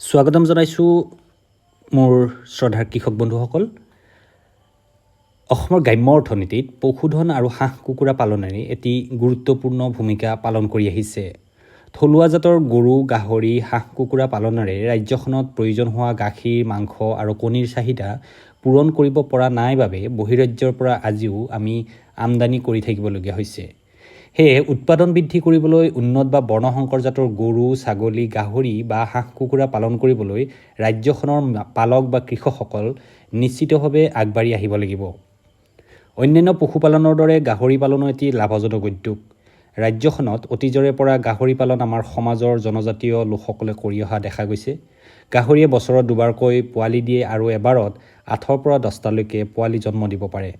স্বাগতম জনাইছোঁ মোৰ শ্ৰদ্ধাৰ কৃষক বন্ধুসকল। অসমৰ গ্ৰাম্য অৰ্থনীতিত পশুধন আৰু হাঁহ কুকুৰা পালনেৰে এটি গুৰুত্বপূৰ্ণ ভূমিকা পালন কৰি আহিছে। থলুৱা জাতৰ গৰু, গাহৰি, হাঁহ কুকুৰা পালনেৰে ৰাজ্যখনত প্ৰয়োজন হোৱা গাখীৰ, মাংস আৰু কণীৰ চাহিদা পূৰণ কৰিব পৰা নাই বাবে বহিৰাজ্যৰ পৰা আজিও আমি আমদানি কৰি থাকিবলগীয়া হৈছে। সেয়ে উৎপাদন বৃদ্ধি কৰিবলৈ উন্নত বা বৰ্ণসংকৰ জাতৰ গৰু, ছাগলী, গাহৰি বা হাঁহ কুকুৰা পালন কৰিবলৈ ৰাজ্যখনৰ পালক বা কৃষকসকল নিশ্চিতভাৱে আগবাঢ়ি আহিব লাগিব। অন্যান্য পশুপালনৰ দৰে গাহৰি পালনো এটি লাভজনক উদ্যোগ। ৰাজ্যখনত অতীজৰে পৰা গাহৰি পালন আমাৰ সমাজৰ জনজাতীয় লোকসকলে কৰি অহা দেখা গৈছে। গাহৰিয়ে বছৰত দুবাৰকৈ পোৱালি দিয়ে আৰু এবাৰত 8ৰ পৰা 10টালৈকে পোৱালি জন্ম দিব পাৰে।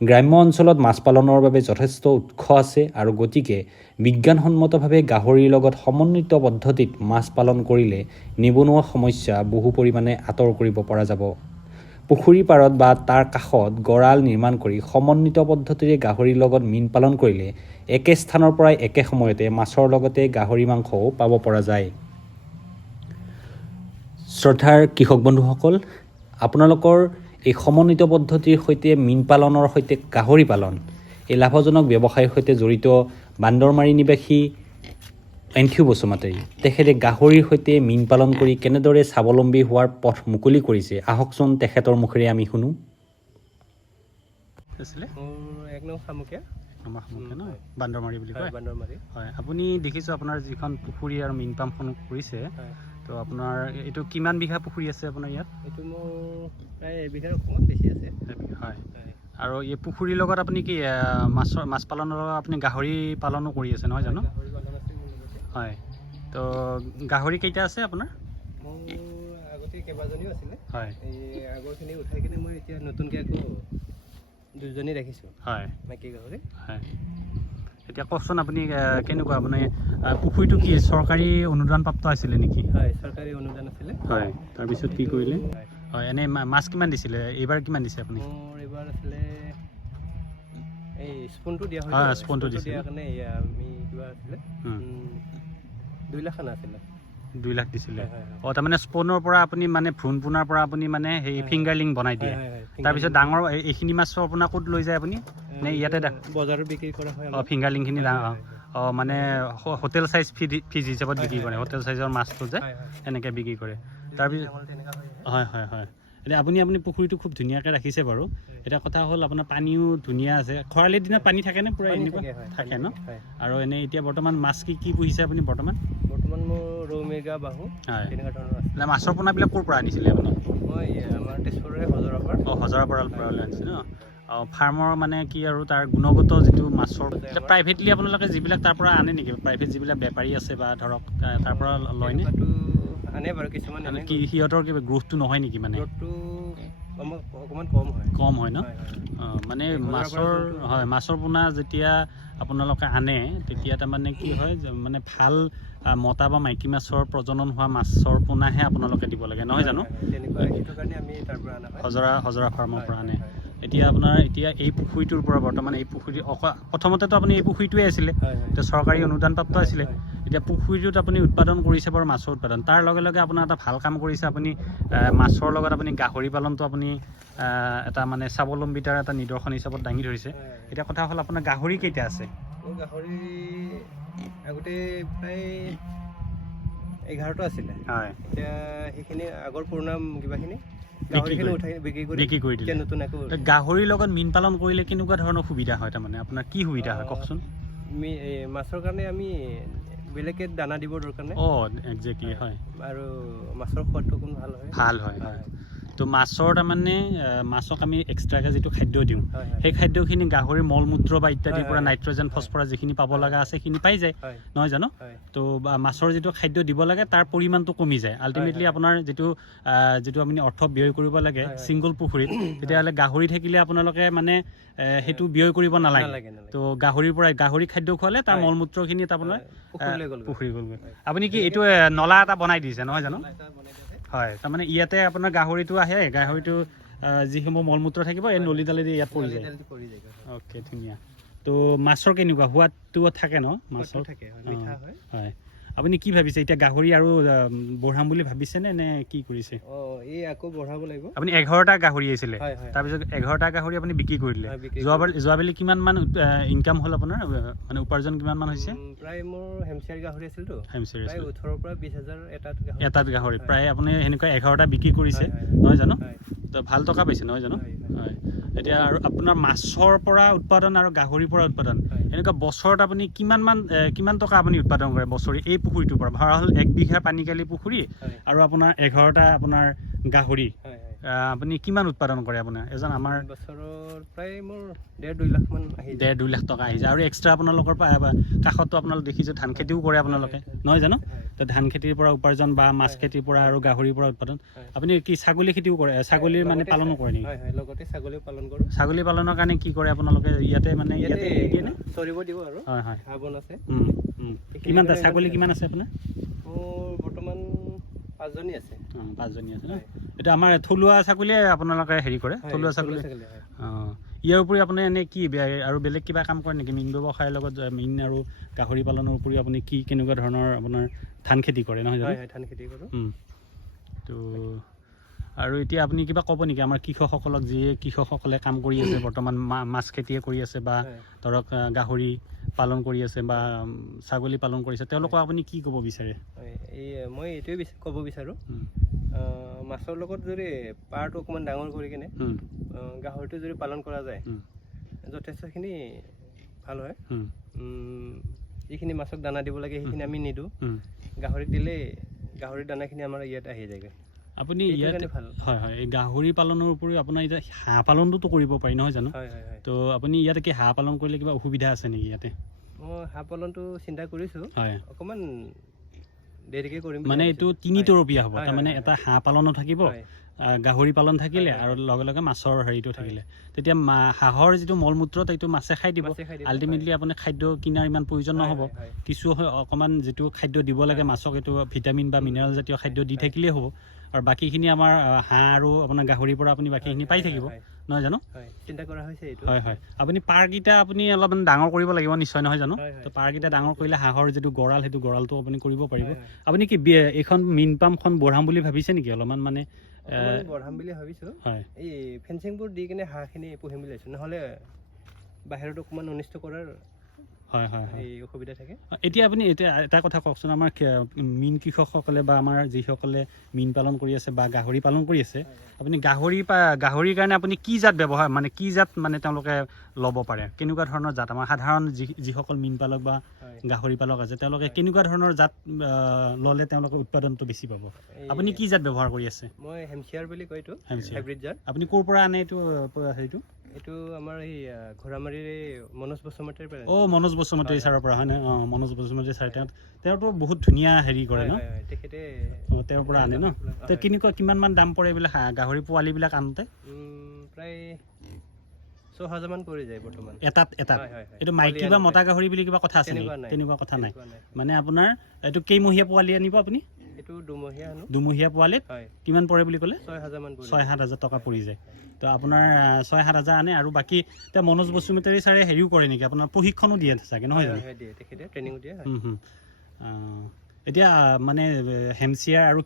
গ্ৰাম্য অঞ্চলত মাছ পালনৰ বাবে যথেষ্ট উৎস আছে আৰু গতিকে বিজ্ঞানসন্মতভাৱে গাহৰিৰ লগত সমন্বিত পদ্ধতিত মাছ পালন কৰিলে নিবনুৱা সমস্যা বহু পৰিমাণে আঁতৰ কৰিব পৰা যাব। পুখুৰীৰ পাৰত বা তাৰ কাষত গঁৰাল নিৰ্মাণ কৰি সমন্বিত পদ্ধতিৰে গাহৰিৰ লগত মীন পালন কৰিলে একে স্থানৰ পৰাই একে সময়তে মাছৰ লগতে গাহৰি মাংসও পাব পৰা যায়। শ্ৰদ্ধাৰ কৃষক বন্ধুসকল, আপোনালোকৰ এই সমন্বিত পদ্ধতিৰ সৈতে মীন পালনৰ সৈতে গাহৰি পালন এই লাভজনক ব্যৱসায়ৰ সৈতে জড়িত বান্দৰমাৰী নিবাসী এন্থিউ বসুমতাৰী তেখেতে গাহৰিৰ সৈতে মীন পালন কৰি কেনেদৰে স্বাৱলম্বী হোৱাৰ পথ মুকলি কৰিছে, আহকচোন তেখেতৰ মুখেৰে আমি শুনো। বান্দৰমাৰী বুলি কয়। হয়, আপুনি দেখিছোঁ আপোনাৰ যিখন পুখুৰী আৰু মীন পামখন কৰিছে, তো আপোনাৰ এইটো কিমান বিঘা পুখুৰী আছে আপোনাৰ ইয়াত? এইটো মোৰ প্ৰায় এবিঘাৰ অকণমান বেছি আছে। হয়, আৰু এই পুখুৰীৰ লগত আপুনি কি মাছ পালনৰ লগত আপুনি গাহৰি পালনো কৰি আছে নহয় জানো? গাহৰি পালন আছে মোৰ লগতে। হয়, তো গাহৰি কেইটা আছে আপোনাৰ? মোৰ আগতে কেইবাজনীও আছিলে। হয়, এই আগৰখিনি উঠাই কিনে মই এতিয়া নতুনকৈ আকৌ 2জনী ৰাখিছোঁ। হয়, মাইকী গাহৰি। হয়, এতিয়া কওকচোন আপুনি কেনেকুৱা মানে পুখুৰীটো কি চৰকাৰী অনুদানপ্ৰাপ্ত আছিলে নেকি? হয়, চৰকাৰী অনুদান আছিলে। হয়, তাৰপিছত কি কৰিলে? হয়, হয়, এনেই মাছ কিমান দিছিলে? এইবাৰ কিমান দিছে আপুনি? মোৰ এইবাৰ আছিলে এই স্পুনটো দিয়া হয়, স্পুনটো দিছিলে। দিয়াৰ কাৰণে আমি কিবা আছিলে 2 লাখ আনা আছিলে। 2 লাখ দিছিলে। হয়। তাৰমানে স্পনৰ পৰা আপুনি মানে ভ্ৰূণ পোনাৰ পৰা আপুনি মানে সেই ফিংগাৰলিং বনাই দিয়ে। তাৰপিছত ডাঙৰ এইখিনি মাছৰ আপোনাৰ ক'ত লৈ যায় আপুনি? নে ইয়াতে বজাৰত বিক্ৰী কৰা হয়। ফিংগাৰলিংখিনি মানে হোটেল চাইজ ফিজ হিচাপত বিক্ৰী কৰে, হোটেল চাইজৰ মাছটো যে এনেকৈ বিক্ৰী কৰে। তাৰপিছত হয়, এতিয়া আপুনি পুখুৰীটো খুব ধুনীয়াকৈ ৰাখিছে বাৰু। এতিয়া কথা হ'ল আপোনাৰ পানীও ধুনীয়া আছে। খৰালিৰ দিনত পানী থাকেনে পূৰা এনেকুৱা? থাকে ন? আৰু এনেই এতিয়া বৰ্তমান মাছ কি পুহিছে আপুনি বৰ্তমান? বৰ্তমান মোৰ ৰৌ, মেগা, বাহু তেনেকুৱা ধৰণৰ আছে। মাছৰ পোনাবিলাক ক'ৰ পৰা আনিছিলে আপুনি? মই আমাৰ তেজপুৰৰে হজৰাৰ পৰা। হজৰাৰ পৰা আনিছে ন? ফাৰ্মৰ মানে কি আৰু তাৰ গুণগত যিটো মাছৰ প্ৰাইভেটলি আপোনালোকে যিবিলাক তাৰ পৰা আনে নেকি? প্ৰাইভেট যিবিলাক বেপাৰী আছে বা ধৰক তাৰ পৰা লয়নে? আনে বাৰু কিছুমান। কি সিহঁতৰ কিবা গ্ৰোথটো নহয় নেকি? মানে গ্ৰোথটো অকণমান কম হয় ন? মানে মাছৰ পোনা যেতিয়া আপোনালোকে আনে তেতিয়া তাৰমানে কি হয় মানে ভাল মতা বা মাইকী মাছৰ প্ৰজনন হোৱা মাছৰ পোনাহে আপোনালোকে দিব লাগে নহয় জানো? সেইটো কাৰণে আমি তাৰ পৰা আনা হয়। হজৰা ফাৰ্মৰ পৰা আনে। এতিয়া এই পুখুৰীটোৰ পৰা বৰ্তমান এই পুখুৰী প্ৰথমতেতো আপুনি এই পুখুৰীটোৱে আছিলে, এতিয়া চৰকাৰী অনুদানপ্ৰাপ্ত আছিলে। এতিয়া পুখুৰীটোত আপুনি উৎপাদন কৰিছে বাৰু মাছৰ উৎপাদন, তাৰ লগে লগে আপোনাৰ এটা ভাল কাম কৰিছে। আপুনি মাছৰ লগত আপুনি গাহৰি পালনটো আপুনি এটা মানে স্বাৱলম্বিতাৰ এটা নিদৰ্শন হিচাপত দাঙি ধৰিছে। এতিয়া কথা হ'ল আপোনাৰ গাহৰি কেইটা আছে? মোৰ গাহৰি আগতে প্ৰায় 11টা আছিলে। হয়, এতিয়া সেইখিনি আগৰ পুৰণা কিবাখিনি বিক্ৰী কৰি দিলে। নতুন আকৌ গাহৰিৰ লগত মীন পালন কৰিলে কেনেকুৱা ধৰণৰ সুবিধা হয়? তাৰমানে আপোনাৰ কি সুবিধা হয় কওকচোন? মাছৰ কাৰণে আমি বেলেগকৈ দানা দিবৰ দৰকাৰ নাই। একজেক্টলি হয়। আৰু মাছৰ সোৱাদটো অকণ ভাল হয়। তো মাছৰ তাৰমানে মাছক আমি এক্সট্ৰাকৈ যিটো খাদ্য দিওঁ সেই খাদ্যখিনি গাহৰিৰ মল মূত্ৰ বা ইত্যাদিৰ পৰা নাইট্ৰজেন, ফছফৰাছ যিখিনি পাব লগা আছে সেইখিনি পাই যায় নহয় জানো? তো মাছৰ যিটো খাদ্য দিব লাগে তাৰ পৰিমাণটো কমি যায়। আল্টিমেটলি আপোনাৰ যিটো আপুনি অৰ্থ ব্যয় কৰিব লাগে ছিংগল পুখুৰীত, তেতিয়াহ'লে গাহৰি থাকিলে আপোনালোকে মানে সেইটো ব্যয় কৰিব নালাগে। তো গাহৰি খাদ্য খোৱালে তাৰ মল মূত্ৰখিনি আপোনাৰ পুখুৰী গ'লগৈ। আপুনি কি এইটো নলা এটা বনাই দিছে নহয় জানো? হয়, তাৰমানে ইয়াতে আপোনাৰ গাহৰিটো আহে, গাহৰিটো যিসমূহ মল মূত্ৰ থাকিব এই নলীডালেদি ইয়াত পৰি যায়। অ'কে, ধুনীয়া। তো মাছৰ কেনেকুৱা সোৱাদটো থাকে ন? মাছৰ থাকে, মিঠা হয়। আপুনি কি ভাবিছে এতিয়া গাহৰি আৰু বঢ়াম বুলি ভাবিছেনে নে কি কৰিছে? এই আকৌ বঢ়াব লাগিব। আপুনি 11টা গাহৰি আছিলে, তাৰপিছত 11টা গাহৰি আপুনি বিক্ৰী কৰিলে। যোৱাবালি কিমান মান ইনকাম হ'ল আপোনাৰ, মানে উপাৰ্জন কিমান মান হৈছে? প্ৰায় মোৰ হেমচিয়াৰ গাহৰি আছিলতো, হেমচিয়াৰ প্ৰায় 18 পৰা 20,000 এটাত গাহৰি। প্ৰায় আপুনি সেনেকুৱা 11টা বিক্ৰী কৰিছে নহয় জানো? তো ভাল টকা পাইছে নহয় জানো? হয়। এতিয়া আৰু আপোনাৰ মাছৰ পৰা উৎপাদন আৰু গাহৰিৰ পৰা উৎপাদন এনেকুৱা বছৰত আপুনি কিমান টকা আপুনি উৎপাদন কৰে বছৰি এই পুখুৰীটোৰ পৰা? ধৰা হ'ল 1 বিঘা পানীকালি পুখুৰী আৰু আপোনাৰ 11টা আপোনাৰ গাহৰি, আপুনি কিমান উৎপাদন কৰে আপোনাৰ? আমাৰ বছৰত প্ৰায় মোৰ 1.5-2 লাখ মান আহি যায়। 1.5-2 লাখ টকা আহি যায়। আৰু এক্সট্ৰা আপোনালোকৰ কাষতো আপোনালোকে দেখিছোঁ ধান খেতিও কৰে আপোনালোকে নহয় জানো? তো ধান খেতিৰ পৰা উপাৰ্জন বা মাছ খেতিৰ পৰা আৰু গাহৰিৰ পৰা উৎপাদন। আপুনি কি ছাগলী খেতিও কৰে? ছাগলীৰ মানে পালনো কৰে নেকি? লগতে ছাগলীও পালন কৰোঁ। ছাগলী পালনৰ কাৰণে কি কৰে আপোনালোকে? ইয়াতে দিয়ে নে? চৰিব দিব আৰু হয়। ঘাঁহ বন আছে। কিমানটা ছাগলী কিমান আছে আপোনাৰ? মোৰ বৰ্তমান 5জনী আছে। 5জনী আছে ন? এইটো আমাৰ থলুৱা ছাগলীয়ে আপোনালোকে হেৰি কৰে, থলুৱা ছাগলী। ইয়াৰ উপৰি আপুনি এনে কি আৰু বেলেগ কিবা কাম কৰে নেকি? মীন ব্যৱসায়ৰ লগত মীন আৰু গাহৰি পালনৰ উপৰিও আপুনি কেনেকুৱা ধৰণৰ আপোনাৰ ধান খেতি কৰে নহয় জানো? ধান খেতি কৰোঁ। তো আৰু এতিয়া আপুনি কিবা ক'ব নেকি আমাৰ কৃষকসকলক, যিয়ে কৃষকসকলে কাম কৰি আছে বৰ্তমান, মাছ খেতিয়ে কৰি আছে বা ধৰক গাহৰি পালন কৰি আছে বা ছাগলী পালন কৰিছে, তেওঁলোকক আপুনি কি ক'ব বিচাৰে? মই এইটোৱে ক'ব বিচাৰোঁ, মাছৰ লগত যদি পাৰটো অকণমান ডাঙৰ কৰি কিনে গাহৰিটো যদি পালন কৰা যায় যথেষ্টখিনি ভাল হয়। যিখিনি মাছক দানা দিব লাগে সেইখিনি আমি নিদিওঁ, গাহৰিক দিলে গাহৰিৰ দানাখিনি আমাৰ ইয়াত আহি যায়গৈ। আপুনি ইয়াত হয় এই গাহৰি পালনৰ উপৰিও আপোনাৰ এতিয়া হাঁহ পালনটোতো কৰিব পাৰি নহয় জানো? তো আপুনি ইয়াতে কি হাঁহ পালন কৰিলে কিবা অসুবিধা আছে নেকি ইয়াতে? মই হাঁহ পালনটো চিন্তা কৰিছোঁ, অকণমান দেৰিকৈ কৰিম। মানে এইটো 3তৰপীয়া হ'ব, তাৰমানে এটা হাঁহ পালনো থাকিব, গাহৰি পালন থাকিলে আৰু লগে লগে মাছৰ হেৰিটো থাকিলে, তেতিয়া হাঁহৰ যিটো মলমূত্ৰ এইটো মাছে খাই দিব। আল্টিমেটলি আপুনি খাদ্য কিনাৰ ইমান প্ৰয়োজন নহ'ব, কিছু অকণমান যিটো খাদ্য দিব লাগে মাছক, এইটো ভিটামিন বা মিনাৰেল জাতীয় খাদ্য দি থাকিলেই হ'ব। আৰু বাকীখিনি আমাৰ হাঁহ আৰু আপোনাৰ গাহৰিৰ পৰা আপুনি বাকীখিনি পাই থাকিব নহয় জানো? চিন্তা কৰা হৈছে এইটো। হয়। আপুনি পাৰকেইটা আপুনি অলপমান ডাঙৰ কৰিব লাগিব নিশ্চয় নহয় জানো? তো পাৰকেইটা ডাঙৰ কৰিলে হাঁহৰ যিটো গঁৰাল সেইটো গঁৰালটো আপুনি কৰিব পাৰিব। আপুনি কি এইখন মীন পামখন বঢ়াম বুলি ভাবিছে নেকি? অলপমান মানে বঢ়াম বুলি ভাবিছোঁ। এই ফেঞ্চিংবোৰ দি কিনে হাঁহখিনি পুহিম বুলি ভাবিছোঁ, নহ'লে বাহিৰত অকণমান অনিষ্ট কৰাৰ অসুবিধা থাকে। এতিয়া আপুনি এটা কথা কওকচোন, আমাৰ মীন কৃষকসকলে বা আমাৰ যিসকলে মীন পালন কৰি আছে বা গাহৰি পালন কৰি আছে, আপুনি গাহৰিৰ কাৰণে আপুনি কি জাত ব্যৱহাৰ কি জাত তেওঁলোকে ল'ব পাৰে? কেনেকুৱা ধৰণৰ জাত? আমাৰ সাধাৰণ যিসকল মীন পালক বা গাহৰি পালক আছে তেওঁলোকে কেনেকুৱা ধৰণৰ জাত ল'লে তেওঁলোকে উৎপাদনটো বেছি পাব? আপুনি কি জাত ব্যৱহাৰ কৰি আছে? মই হেমচিয়াৰ বুলি কয় এইটো, হাইব্ৰিড জাত। আপুনি ক'ৰ পৰা আনে এইটো হেৰিটো? এইটো আমাৰ এই ঘোঁৰামাৰীৰ মনোজ বসুমতীৰ পৰা। মনোজ বসুমতী ছাৰৰ পৰা হয় নে? মনোজ বসুমতী ছাৰ তেওঁতো বহুত ধুনীয়া হেৰি কৰে ন? তেখেতে তেওঁৰ পৰা আনে ন? তো কিমান মান দাম পৰে এইবিলাক গাহৰি পোৱালিবিলাক আনোতে? প্ৰায় 6,000 মান পৰি যায় বৰ্তমান এটাত। এইটো মাইকী বা মতা গাহৰি বুলি কিবা কথা আছে নেকি? তেনেকুৱা কথা নাই। মানে আপোনাৰ এইটো কেইমহীয়া পোৱালি আনিব আপুনি? এইটো 2মহীয়া আনো। 2মহীয়া পোৱালিত কিমান পৰে বুলি ক'লে? 6,000 মান পৰে। 6-7 হাজাৰ টকা পৰি যায়। তো আপোনাৰ 6-7 হাজাৰ আনে। আৰু বাকী এতিয়া মনোজ বসুমতী ছাৰে হেৰিও কৰে নেকি, আপোনাৰ প্ৰশিক্ষণো দিয়ে চাগে নহয় জানো? তেখেতে ট্ৰেইনিং দিয়ে। এতিয়া মানে হেমচিয়াৰ আৰু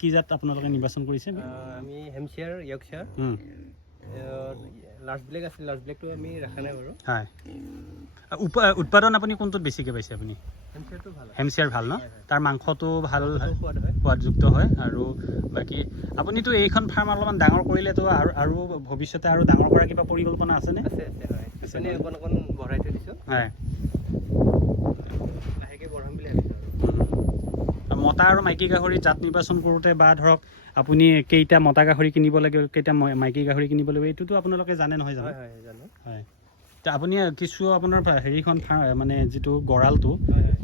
কি জাত আপোনালোকে নিৰ্বাচন কৰিছে? আমি হেমচিয়াৰ, য়ৰ্কশ্বায়াৰ, লাৰ্জ ব্লেক আছিল। লাৰ্জ ব্লেকটো আমি ৰাখা নাই বাৰু। উৎপাদন আপুনি কোনটোত বেছিকৈ পাইছে আপুনি? হেমচিয়াৰ ভাল ন? তাৰ মাংসটো ভাল, সোৱাদযুক্ত হয়। আৰু বাকী আপুনিতো এইখন ফাৰ্ম অলপমান ডাঙৰ কৰিলেতো আৰু ভৱিষ্যতে আৰু ডাঙৰ কৰাৰ কিবা পৰিকল্পনা আছেনে? আছে। অকণ বঢ়াই থৈ দিছোঁ। লাহেকৈ বঢ়াম বুলি ভাবিছোঁ। মতা আৰু মাইকী গাহৰি জাত নিৰ্বাচন কৰোঁতে বা ধৰক আপুনি কেইটা মতা গাহৰি কিনিব লাগিব, কেইটা মাইকী গাহৰি কিনিব লাগিব, এইটোতো আপোনালোকে জানে নহয় জানো? জানো। আপুনি কিছু আপোনাৰ হেৰিখন মানে যিটো গঁৰালটো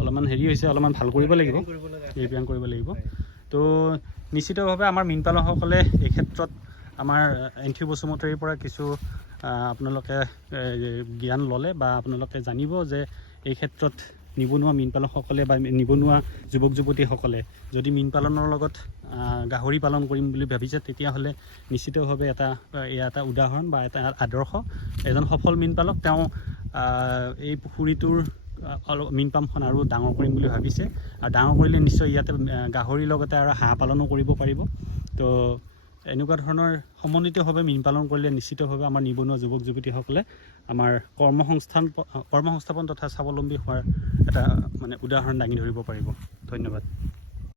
অলপমান হেৰি হৈছে, অলপমান ভাল কৰিব লাগিব, ৰিপেয়াৰ কৰিব লাগিব। তো নিশ্চিতভাৱে আমাৰ মীন পালকসকলে এই ক্ষেত্ৰত আমাৰ এন্থি বসুমতীৰ পৰা কিছু আপোনালোকে জ্ঞান ল'লে বা আপোনালোকে জানিব যে এই ক্ষেত্ৰত নিবনুৱা মীন পালকসকলে বা নিবনুৱা যুৱক যুৱতীসকলে যদি মীন পালনৰ লগত গাহৰি পালন কৰিম বুলি ভাবিছে, তেতিয়াহ'লে নিশ্চিতভাৱে এটা উদাহৰণ বা এটা আদৰ্শ। এজন সফল মীন পালক, তেওঁ এই পুখুৰীটোৰ অলপ মীন পামখন আৰু ডাঙৰ কৰিম বুলি ভাবিছে আৰু ডাঙৰ কৰিলে নিশ্চয় ইয়াতে গাহৰিৰ লগতে আৰু হাঁহ পালনো কৰিব পাৰিব তো এনেকুৱা ধৰণৰ সমন্বিতভাৱে মীন পালন কৰিলে নিশ্চিতভাৱে আমাৰ নিবনুৱা যুৱক যুৱতীসকলে আমাৰ কৰ্মসংস্থাপন তথা স্বাৱলম্বী হোৱাৰ এটা মানে উদাহৰণ দাঙি ধৰিব পাৰিব ধন্যবাদ